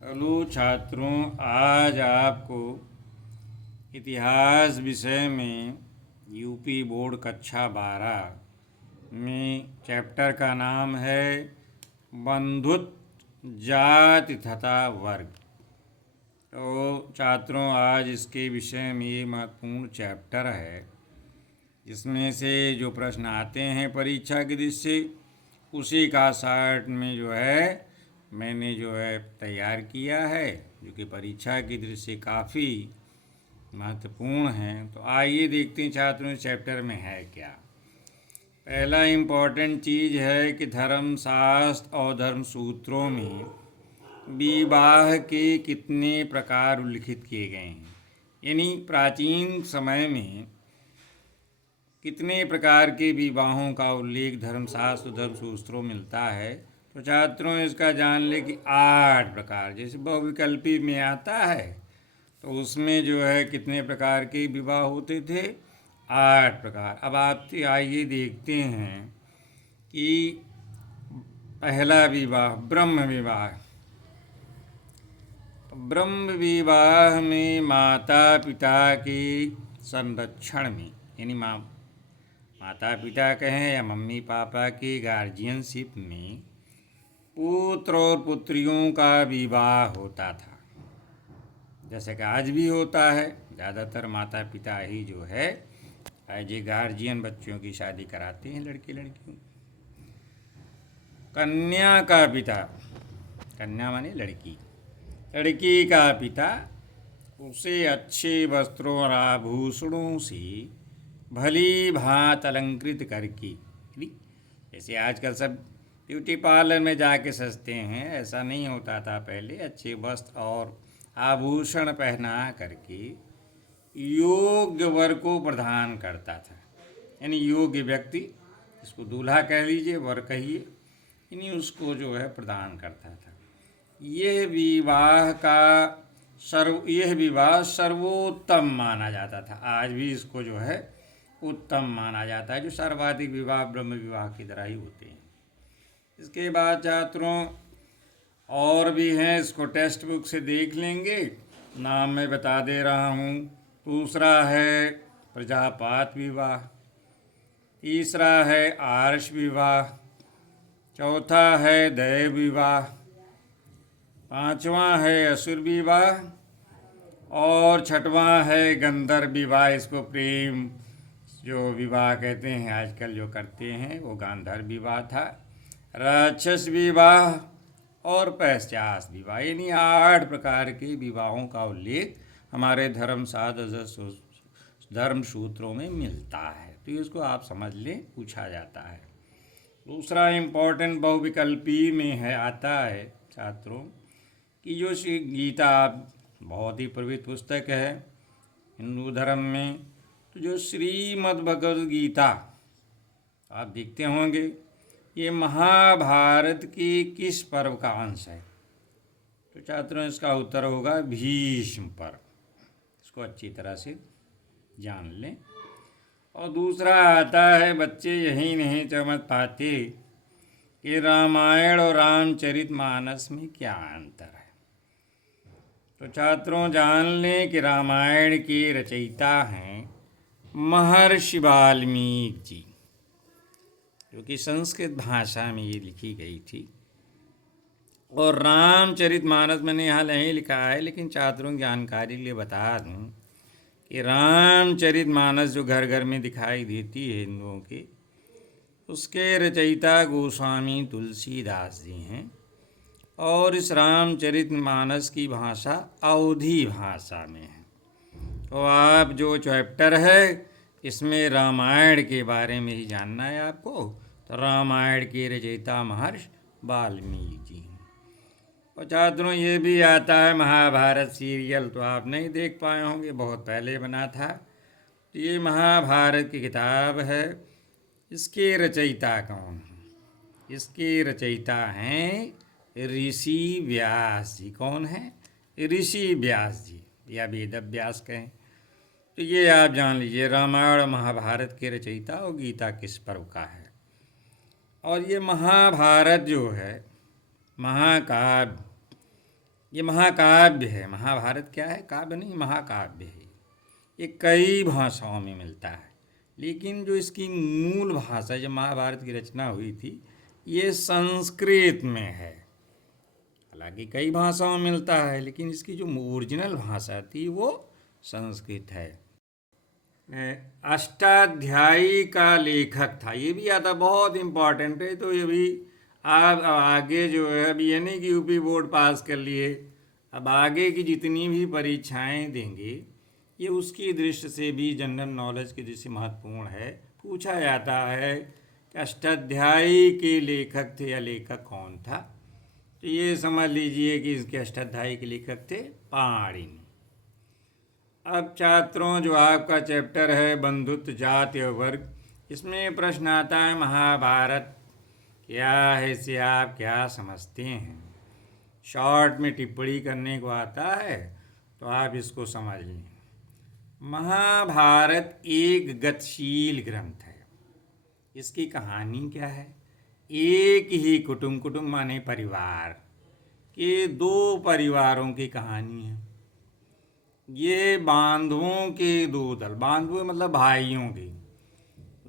Hello छात्रों, आज आपको इतिहास विषय में यूपी बोर्ड कक्षा 12 में चैप्टर का नाम है बंधुत्व जाति तथा वर्ग। तो छात्रों, आज इसके विषय में ये महत्वपूर्ण चैप्टर है जिसमें से जो प्रश्न आते हैं परीक्षा की दृष्टि से उसी का शार्ट में जो है मैंने जो है तैयार किया है, जो कि परीक्षा की दृष्टि से काफ़ी महत्वपूर्ण है। तो आइए देखते हैं छात्रों इस चैप्टर में है क्या। पहला इम्पॉर्टेंट चीज़ है कि धर्मशास्त्र और धर्म सूत्रों में विवाह के कितने प्रकार उल्लिखित किए गए हैं, यानी प्राचीन समय में कितने प्रकार के विवाहों का उल्लेख धर्मशास्त्र धर्म सूत्रों में मिलता है। तो छात्रों इसका जान ले कि 8 प्रकार, जैसे बहुविकल्पी में आता है तो उसमें जो है कितने प्रकार के विवाह होते थे, 8 प्रकार। अब आप आइए देखते हैं कि पहला विवाह ब्रह्म विवाह। ब्रह्म विवाह में माता पिता के संरक्षण में, यानी माता पिता कहें या मम्मी पापा की गार्जियनशिप में पुत्र और पुत्रियों का विवाह होता था, जैसे कि आज भी होता है। ज़्यादातर माता पिता ही जो है एज ए गार्जियन बच्चों की शादी कराते हैं, लड़के लड़कियों। कन्या का पिता, कन्या माने लड़की, लड़की का पिता उसे अच्छे वस्त्रों और आभूषणों से भली भांत अलंकृत करके, जैसे आजकल सब ब्यूटी पार्लर में जाके सजते हैं, ऐसा नहीं होता था पहले। अच्छे वस्त्र और आभूषण पहना करके योग्य वर को प्रदान करता था, यानी योग्य व्यक्ति, इसको दूल्हा कह लीजिए, वर कहिए, यानी उसको जो है प्रदान करता था। यह विवाह सर्वोत्तम माना जाता था। आज भी इसको जो है उत्तम माना जाता है। जो सर्वाधिक विवाह ब्रह्म विवाह की तरह ही होते हैं। इसके बाद छात्रों और भी हैं, इसको टेक्स्ट बुक से देख लेंगे, नाम मैं बता दे रहा हूँ। दूसरा है प्रजापात विवाह, तीसरा है आर्ष विवाह, चौथा है दैव विवाह, पांचवा है असुर विवाह और छठवां है गंधर्व विवाह। इसको प्रेम जो विवाह कहते हैं आजकल जो करते हैं, वो गांधर्व विवाह था। राक्षस विवाह और पैशाच विवाह, यानी 8 प्रकार के विवाहों का उल्लेख हमारे धर्म सूत्रों में मिलता है। तो इसको आप समझ लें, पूछा जाता है। दूसरा इम्पोर्टेंट बहुविकल्पी में है आता है छात्रों कि जो श्री गीता बहुत ही प्रसिद्ध पुस्तक है हिंदू धर्म में, तो जो श्रीमद् भगवद गीता आप देखते होंगे, ये महाभारत के किस पर्व का अंश है। तो छात्रों इसका उत्तर होगा भीष्म पर्व। इसको अच्छी तरह से जान लें। और दूसरा आता है, बच्चे यही नहीं समझ पाते कि रामायण और रामचरितमानस में क्या अंतर है। तो छात्रों जान लें कि रामायण के रचयिता हैं महर्षि वाल्मीकि जी, जो कि संस्कृत भाषा में ये लिखी गई थी। और रामचरितमानस मैंने यहाँ नहीं लिखा है, लेकिन छात्रों की जानकारी के लिए बता दूँ कि रामचरितमानस जो घर घर में दिखाई देती है हिंदुओं के, उसके रचयिता गोस्वामी तुलसीदास जी हैं। और इस रामचरितमानस की भाषा अवधी भाषा में है। तो आप जो चैप्टर है इसमें रामायण के बारे में ही जानना है आपको, तो रामायण के रचयिता महर्षि वाल्मीकि जी हैं। और छात्रों ये भी आता है महाभारत सीरियल, तो आप नहीं देख पाए होंगे, बहुत पहले बना था। तो ये महाभारत की किताब है। इसके रचयिता कौन हैं? इसके रचयिता हैं ऋषि व्यास जी। कौन है? ऋषि व्यास जी, या वेद व्यास कहें। तो ये आप जान लीजिए, रामायण महाभारत के रचयिता और गीता किस पर्व का है। और ये महाभारत जो है महाकाव्य, ये महाकाव्य है। महाभारत क्या है? काव्य नहीं, महाकाव्य है। ये कई भाषाओं में मिलता है, लेकिन जो इसकी मूल भाषा, जब महाभारत की रचना हुई थी, ये संस्कृत में है। हालांकि कई भाषाओं में मिलता है, लेकिन इसकी जो ओरिजिनल भाषा थी वो संस्कृत है। अष्टाध्यायी का लेखक था, ये भी आता, बहुत इम्पॉर्टेंट है। तो ये भी आप आगे जो है, अब ये नहीं कि यूपी बोर्ड पास कर लिए, अब आगे की जितनी भी परीक्षाएं देंगे ये उसकी दृष्टि से भी, जनरल नॉलेज की दृष्टि से महत्वपूर्ण है। पूछा जाता है कि अष्टाध्यायी के लेखक थे या लेखक कौन था। तो ये समझ लीजिए कि इसके अष्टाध्यायी के लेखक थे पाणिनि। अब छात्रों, जो आपका चैप्टर है बंधुत्व जाति और वर्ग, इसमें प्रश्न आता है महाभारत क्या है, इसे आप क्या समझते हैं। शॉर्ट में टिप्पणी करने को आता है, तो आप इसको समझ लें। महाभारत एक गतिशील ग्रंथ है। इसकी कहानी क्या है? एक ही कुटुंब, कुटुंब माने परिवार, के दो परिवारों की कहानी है। ये बांधवों के दो दल, बांधव मतलब भाइयों के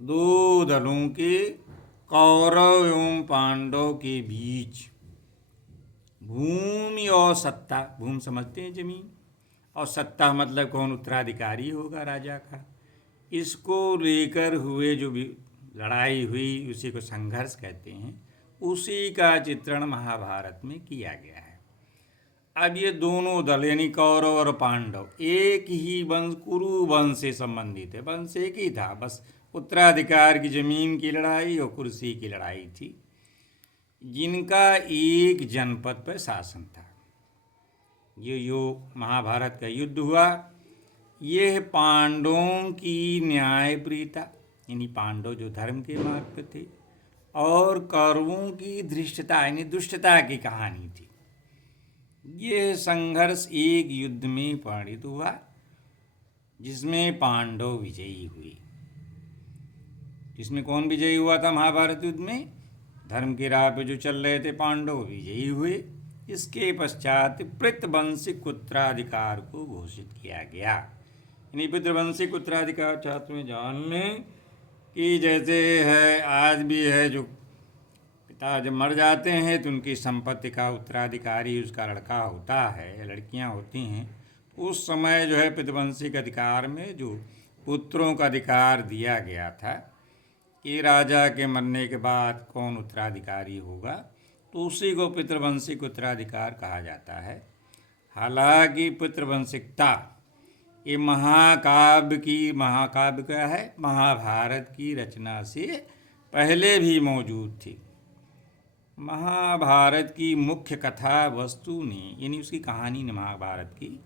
दो दलों के, कौरव एवं पांडव के बीच भूमि और सत्ता, भूमि समझते हैं जमीन, और सत्ता मतलब कौन उत्तराधिकारी होगा राजा का, इसको लेकर हुए जो भी लड़ाई हुई उसी को संघर्ष कहते हैं। उसी का चित्रण महाभारत में किया गया है। अब ये दोनों दल यानी कौरव और पांडव एक ही वंश, कुरु वंश से संबंधित है। वंश एक ही था, बस उत्तराधिकार की जमीन की लड़ाई और कुर्सी की लड़ाई थी। जिनका एक जनपद पर शासन था। ये जो महाभारत का युद्ध हुआ, ये पांडवों की न्यायप्रियता यानी पांडव जो धर्म के मार्ग पर थे, और कौरवों की धृष्टता यानी दुष्टता की कहानी थी। ये संघर्ष एक युद्ध में परिणित हुआ, जिसमें पांडव विजयी हुए। इसमें कौन विजयी हुआ था महाभारत युद्ध में? धर्म के राह पे जो चल रहे थे पांडव विजयी हुए। इसके पश्चात पितृवंशिक उत्तराधिकार को घोषित किया गया। यानी पितृवंशिक उत्तराधिकार छात्र में जान लें कि जैसे है आज भी है, जो पिता जब मर जाते हैं तो उनकी संपत्ति का उत्तराधिकारी उसका लड़का होता है, लड़कियां होती हैं। उस समय जो है पितृवंशिक अधिकार में जो पुत्रों का अधिकार दिया गया था कि राजा के मरने के बाद कौन उत्तराधिकारी होगा, तो उसी को पितृवंशिक उत्तराधिकार कहा जाता है। हालांकि पितृवंशिकता ये महाकाव्य क्या है, महाभारत की रचना से पहले भी मौजूद थी। महाभारत की मुख्य कथा वस्तु ने यानी उसकी कहानी ने महाभारत की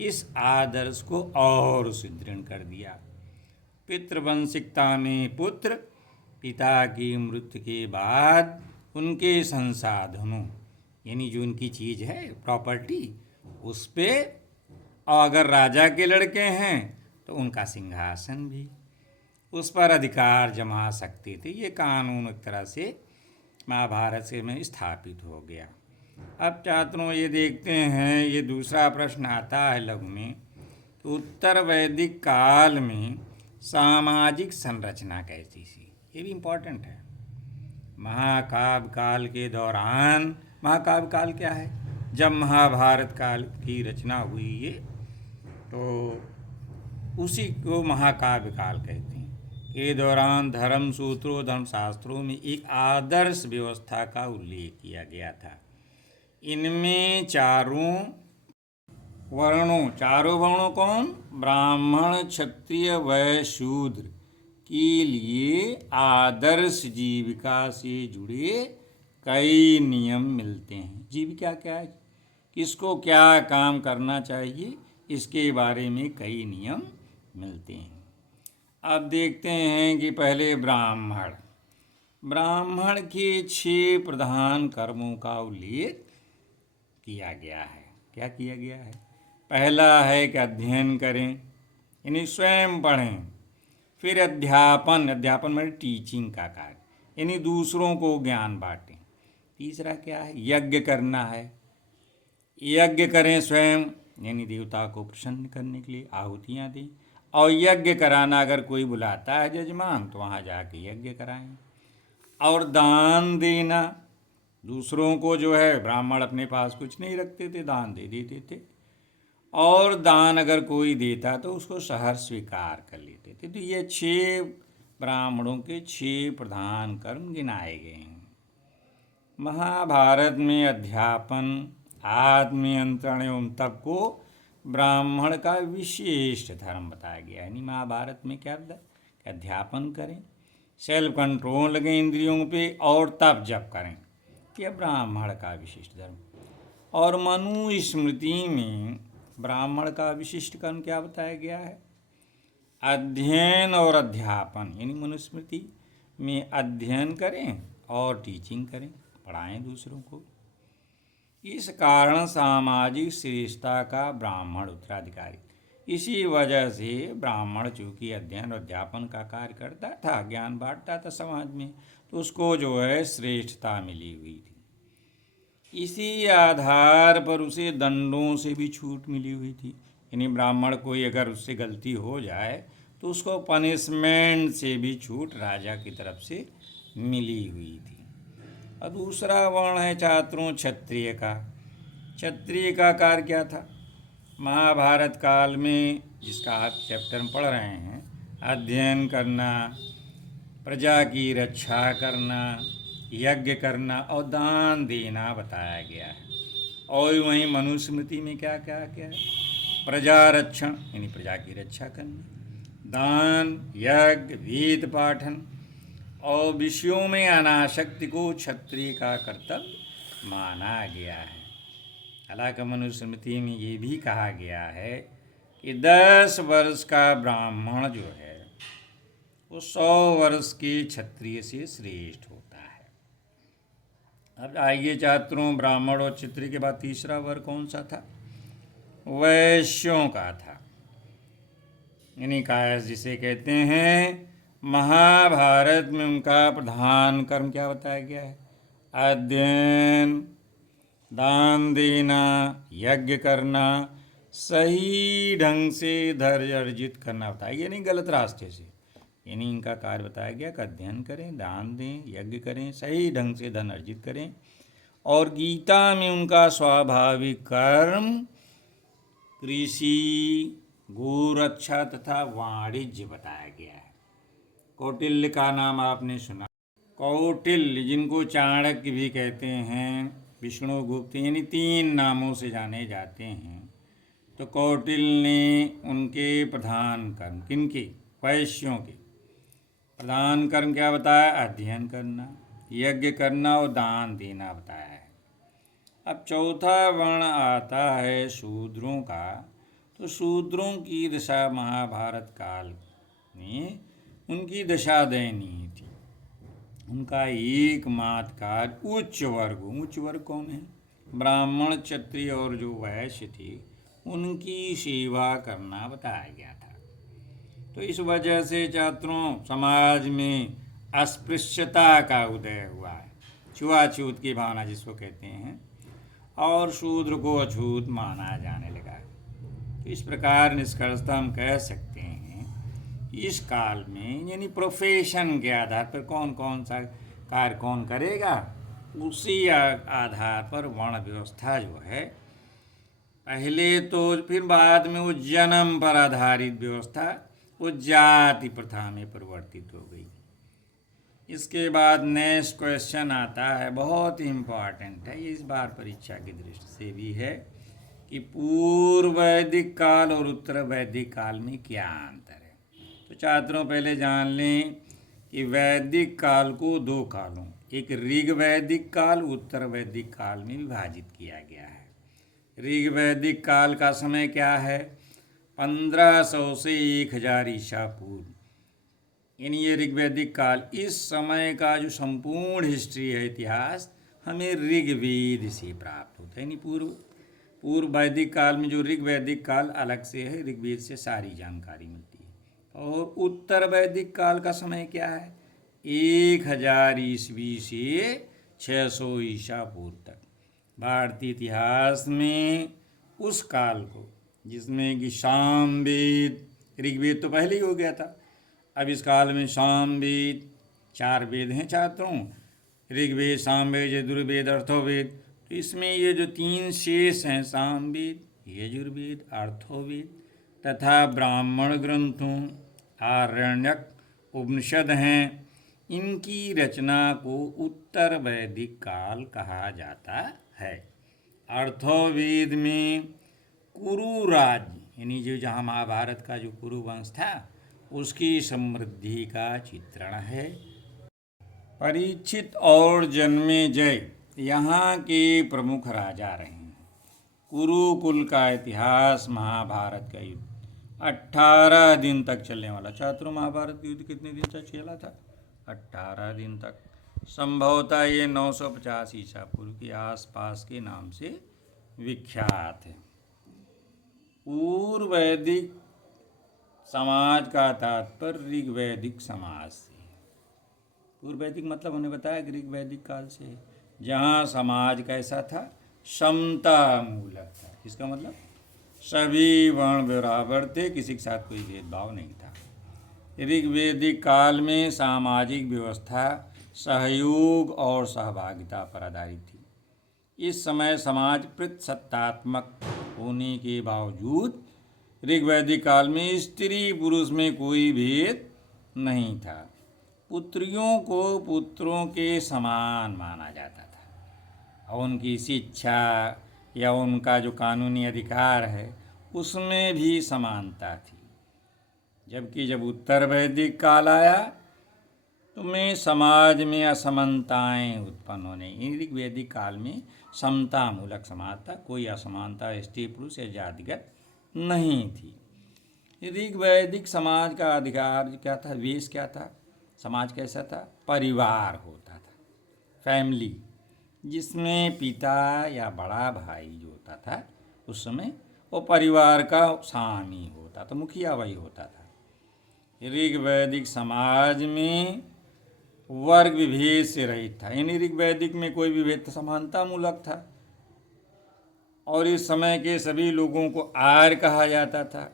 इस आदर्श को और सुदृढ़ कर दिया। पितृवंशिकता में पुत्र पिता की मृत्यु के बाद उनके संसाधनों यानी जो उनकी चीज़ है प्रॉपर्टी, उस पे, और अगर राजा के लड़के हैं तो उनका सिंहासन भी, उस पर अधिकार जमा सकते थे। ये कानून एक तरह से महाभारत से में स्थापित हो गया। अब छात्रों ये देखते हैं, ये दूसरा प्रश्न आता है लघु में, तो उत्तर वैदिक काल में सामाजिक संरचना कैसी थी। ये भी इम्पोर्टेंट है। महाकाव्य काल के दौरान, महाकाव्य काल क्या है, जब महाभारत काल की रचना हुई ये, तो उसी को महाकाव्य काल कहते हैं। के दौरान धर्म सूत्रों, धर्मशास्त्रों में एक आदर्श व्यवस्था का उल्लेख किया गया था। इनमें चारों वर्णों कौन, ब्राह्मण क्षत्रिय वैश्य शूद्र के लिए आदर्श जीविका से जुड़े कई नियम मिलते हैं। जीविका क्या है, किसको क्या काम करना चाहिए, इसके बारे में कई नियम मिलते हैं। अब देखते हैं कि पहले ब्राह्मण के 6 प्रधान कर्मों का उल्लेख किया गया है। क्या किया गया है? पहला है कि अध्ययन करें यानी स्वयं पढ़ें, फिर अध्यापन में टीचिंग का कार्य यानी दूसरों को ज्ञान बांटें। तीसरा क्या है? यज्ञ करना है, यज्ञ करें स्वयं, यानी देवता को प्रसन्न करने के लिए आहुतियाँ दें, और यज्ञ कराना अगर कोई बुलाता है जजमान तो वहाँ जाके यज्ञ कराएं। और दान देना, दूसरों को जो है, ब्राह्मण अपने पास कुछ नहीं रखते थे, दान दे देते थे, और दान अगर कोई देता तो उसको सहर्ष स्वीकार कर लेते थे। तो ये 6 ब्राह्मणों के 6 प्रधान कर्म गिनाए गए हैं। महाभारत में अध्यापन, आत्मनियंत्रण एवं तप को ब्राह्मण का विशिष्ट धर्म बताया गया है। यानी महाभारत में क्या अध्यापन करें, सेल्फ कंट्रोल लगे इंद्रियों पे, और तप जप करें, यह ब्राह्मण का विशिष्ट धर्म। और मनुस्मृति में ब्राह्मण का विशिष्ट कर्म क्या बताया गया है? अध्ययन और अध्यापन, यानी मनुस्मृति में अध्ययन करें और टीचिंग करें, पढ़ाएं दूसरों को। इस कारण सामाजिक श्रेष्ठता का ब्राह्मण उत्तराधिकारी। इसी वजह से ब्राह्मण चूँकि अध्ययन और अध्यापन का कार्य करता था, ज्ञान बांटता था समाज में, तो उसको जो है श्रेष्ठता मिली हुई थी। इसी आधार पर उसे दंडों से भी छूट मिली हुई थी। यानी ब्राह्मण कोई अगर उससे गलती हो जाए तो उसको पनिशमेंट से भी छूट राजा की तरफ से मिली हुई थी। और दूसरा वर्ण है छात्रों क्षत्रिय का। क्षत्रिय का कार्य क्या था? महाभारत काल में, जिसका आप चैप्टर में पढ़ रहे हैं, अध्ययन करना, प्रजा की रक्षा करना, यज्ञ करना और दान देना बताया गया है। और वहीं मनुस्मृति में क्या क्या क्या है? प्रजा रक्षण, यानी प्रजा की रक्षा करना, दान, यज्ञ, वेद पाठन और विषयों में अनासक्ति को क्षत्रिय का कर्तव्य माना गया है। हालांकि मनुस्मृति में ये भी कहा गया है कि 10 वर्ष का ब्राह्मण जो है वो 100 वर्ष के क्षत्रिय से श्रेष्ठ होता है। अब आइए छात्रों, ब्राह्मण और क्षत्रिय के बाद तीसरा वर्ग कौन सा था? वैश्यों का था। यानी कायस्थ जिसे कहते हैं। महाभारत में उनका प्रधान कर्म क्या बताया गया है? अध्ययन, दान देना, यज्ञ करना, सही ढंग से धैर्य अर्जित करना बताया गया, नहीं गलत रास्ते से। यानी इनका कार्य बताया गया कि अध्ययन करें, दान दें, यज्ञ करें, सही ढंग से धन अर्जित करें। और गीता में उनका स्वाभाविक कर्म कृषि, गोरक्षा तथा वाणिज्य बताया गया है। कौटिल्य का नाम आपने सुना। कौटिल्य, जिनको चाणक्य भी कहते हैं, विष्णुगुप्त, यानी 3 नामों से जाने जाते हैं। तो कौटिल्य ने उनके प्रधान कर्म, किनके? वैश्यों के प्रधान कर्म क्या बताया? अध्ययन करना, यज्ञ करना और दान देना बताया है। अब चौथा वर्ण आता है शूद्रों का। तो शूद्रों की दशा महाभारत काल में उनकी दशा दयनीय थी। उनका एकमात्र कार्य उच्च वर्ग कौन है? ब्राह्मण, क्षत्रिय और जो वैश्य थे उनकी सेवा करना बताया गया था। तो इस वजह से छात्रों समाज में अस्पृश्यता का उदय हुआ है, छुआछूत की भावना जिसको कहते हैं, और शूद्र को अछूत माना जाने लगा। तो इस प्रकार निष्कर्षतः हम कह सकते हैं इस काल में, यानी प्रोफेशन के आधार पर कौन कौन सा कार्य कौन करेगा, उसी आधार पर वर्ण व्यवस्था जो है, पहले तो, फिर बाद में वो जन्म पर आधारित व्यवस्था वो जाति प्रथा में परिवर्तित हो गई। इसके बाद नेक्स्ट क्वेश्चन आता है, बहुत ही इम्पॉर्टेंट है, इस बार परीक्षा की दृष्टि से भी है, कि पूर्व वैदिक काल और उत्तर वैदिक काल में क्या अंतर है। तो छात्रों पहले जान लें कि वैदिक काल को 2 कालों, एक ऋग वैदिक काल, उत्तर वैदिक काल में विभाजित किया गया है। ऋग वैदिक काल का समय क्या है? 1500 से 1000 ईसा पूर्व, यानी ये ऋग्वैदिक काल। इस समय का जो संपूर्ण हिस्ट्री है, इतिहास, हमें ऋग्वेद से प्राप्त होता है। यानी पूर्व वैदिक काल में जो ऋग्वैदिक काल अलग से है, ऋग्वेद से सारी जानकारी मिलती है। और उत्तर वैदिक काल का समय क्या है? 1000 ईस्वी से 600 ईसा पूर्व तक, भारतीय इतिहास में उस काल को जिसमें कि सामवेद, ऋग्वेद तो पहले ही हो गया था, अब इस काल में सामवेद, 4 वेद हैं छात्रों, ऋग्वेद, सामवेद, यजुर्वेद, अर्थोवेद। तो इसमें ये जो 3 शेष हैं, सामवेद, यजुर्वेद, अर्थोवेद तथा ब्राह्मण ग्रंथों, आरण्यक, उपनिषद हैं, इनकी रचना को उत्तर वैदिक काल कहा जाता है। अर्थोवेद में कुरु राज्य यानी जो जहाँ महाभारत का जो कुरु वंश था उसकी समृद्धि का चित्रण है। परीक्षित और जन्मेजय यहाँ के प्रमुख राजा रहे हैं। कुरुकुल का इतिहास, महाभारत का युद्ध 18 दिन तक चलने वाला। छात्रों, महाभारत युद्ध कितने दिन तक चला था? 18 दिन तक। संभवतः ये 950 ईसा पूर्व के आसपास के नाम से विख्यात है। पूर्व वैदिक समाज का तात्पर्य ऋग्वैदिक समाज से। पूर्व वैदिक मतलब उन्हें बताया कि ऋग्वैदिक काल से, जहाँ समाज कैसा था? समता मूलक था। इसका मतलब सभी वर्ण बराबर थे, किसी के साथ कोई भेदभाव नहीं था। ऋग्वैदिक काल में सामाजिक व्यवस्था सहयोग और सहभागिता पर आधारित थी। इस समय समाज प्रतिसत्तात्मक होने के बावजूद ऋग्वैदिक काल में स्त्री पुरुष में कोई भेद नहीं था। पुत्रियों को पुत्रों के समान माना जाता था और उनकी शिक्षा या उनका जो कानूनी अधिकार है उसमें भी समानता थी। जबकि जब उत्तर वैदिक काल आया तो में समाज में असमानताएं उत्पन्न होने। ऋग्वैदिक काल में समता मूलक समाज था, कोई असमानता स्त्री पुरुष या जातिगत नहीं थी। ऋग्वैदिक समाज का अधिकार क्या था? वेश क्या था? समाज कैसा था? परिवार होता था, फैमिली, जिसमें पिता या बड़ा भाई जो होता था उस समय वो परिवार का स्वामी होता था, मुखिया वही होता था। ऋग्वैदिक समाज में वर्ग विभेद से रहित था, यानी ऋग्वैदिक में कोई विभेद समानता मूलक था और इस समय के सभी लोगों को आर्य कहा जाता था।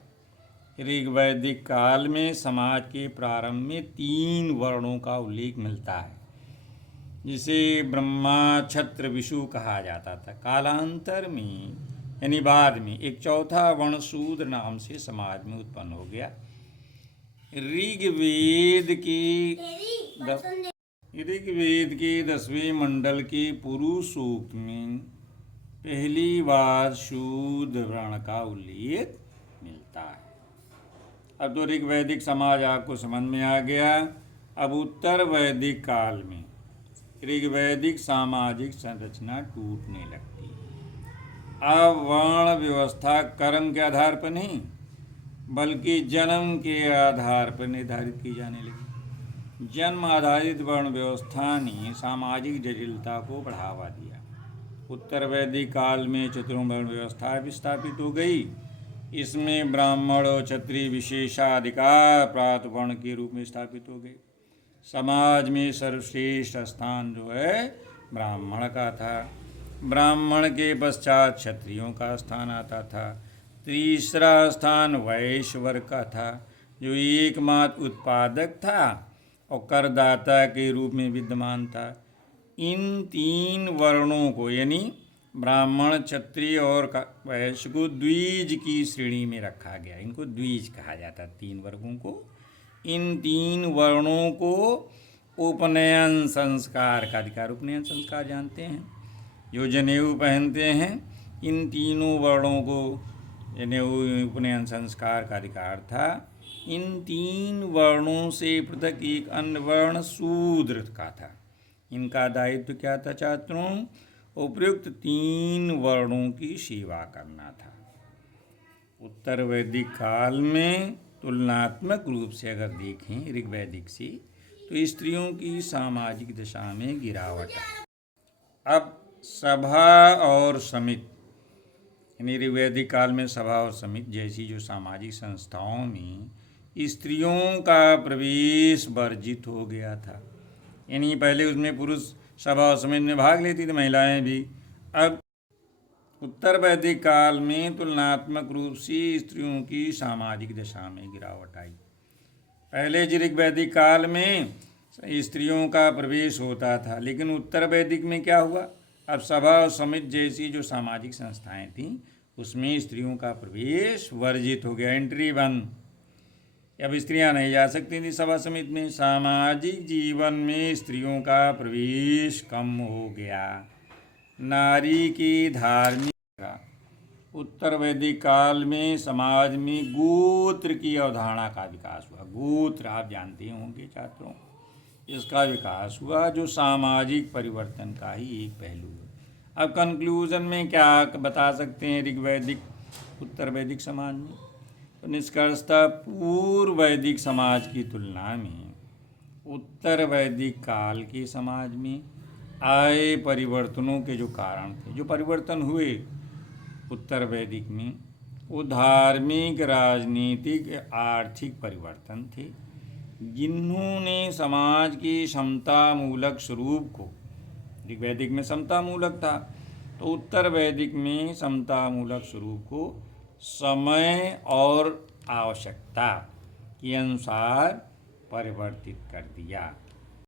ऋग्वैदिक काल में समाज के प्रारंभ में 3 वर्णों का उल्लेख मिलता है, जिसे ब्रह्मा, क्षत्र, विषु कहा जाता था। कालांतर में यानी बाद में एक चौथा वर्ण शूद्र नाम से समाज में उत्पन्न हो गया। ऋग्वेद के 10वें मंडल के पुरुष सूक्त में पहली बार शूद्र वर्ण का उल्लेख मिलता है। अब तो ऋग्वैदिक समाज आपको समझ में आ गया। अब उत्तर वैदिक काल में ऋग्वैदिक सामाजिक संरचना टूटने लगती है। अब वर्ण व्यवस्था कर्म के आधार पर नहीं बल्कि जन्म के आधार पर निर्धारित की जाने लगी। जन्म आधारित वर्ण व्यवस्था ने सामाजिक जटिलता को बढ़ावा दिया। उत्तर वैदिक काल में चतुर्वर्ण व्यवस्था विस्थापित हो गई। इसमें ब्राह्मण और क्षत्रिय विशेषाधिकार प्राप्त वर्ण के रूप में स्थापित हो गए। समाज में सर्वश्रेष्ठ स्थान जो है ब्राह्मण का था। ब्राह्मण के पश्चात क्षत्रियों का स्थान आता था। तीसरा स्थान वैश्य वर्ग का था, जो एकमात्र उत्पादक था और करदाता के रूप में विद्यमान था। इन 3 वर्णों को यानी ब्राह्मण, क्षत्रिय और वैश्य को द्विज की श्रेणी में रखा गया। इनको द्विज कहा जाता, 3 वर्गों को। इन 3 वर्णों को उपनयन संस्कार का अधिकार, उपनयन संस्कार जानते हैं, जो जनेऊ पहनते हैं, इन तीनों वर्णों को जनेऊ उपनयन संस्कार का अधिकार था। इन 3 वर्णों से पृथक एक अन्य वर्ण शूद्र का था। इनका दायित्व क्या था छात्रों? उपयुक्त 3 वर्णों की सेवा करना था। उत्तर वैदिक काल में तुलनात्मक रूप से अगर देखें ऋग्वैदिक से, तो स्त्रियों की सामाजिक दशा में गिरावट है। अब सभा और समिति, यानी ऋग्वैदिक काल में सभा और समिति जैसी जो सामाजिक संस्थाओं में स्त्रियों का प्रवेश वर्जित हो गया था। यानी पहले उसमें पुरुष सभा और समिति में भाग लेती थी, महिलाएं भी। अब उत्तर वैदिक काल में तुलनात्मक रूप से स्त्रियों की सामाजिक दशा में गिरावट आई। पहले ऋग वैदिक काल में स्त्रियों का प्रवेश होता था, लेकिन उत्तर वैदिक में क्या हुआ, अब सभा और समिति जैसी जो सामाजिक संस्थाएं थीं उसमें स्त्रियों का प्रवेश वर्जित हो गया, एंट्री बंद। अब स्त्रियां नहीं जा सकती थी सभा समिति में। सामाजिक जीवन में स्त्रियों का प्रवेश कम हो गया। नारी की धार्मिक, उत्तर वैदिक काल में समाज में गोत्र की अवधारणा का विकास हुआ। गोत्र आप जानते होंगे छात्रों, इसका विकास हुआ जो सामाजिक परिवर्तन का ही एक पहलू है। अब कंक्लूजन में क्या बता सकते हैं ऋग वैदिक उत्तर वैदिक समाज में, तो निष्कर्षतः पूर्व वैदिक समाज की तुलना में उत्तर वैदिक काल के समाज में आए परिवर्तनों के जो कारण थे, जो परिवर्तन हुए उत्तर वैदिक में, वो धार्मिक, राजनीतिक, आर्थिक परिवर्तन थे, जिन्होंने समाज की समतामूलक स्वरूप को, ऋग वैदिक में समतामूलक था तो उत्तर वैदिक में समतामूलक स्वरूप को समय और आवश्यकता के अनुसार परिवर्तित कर दिया।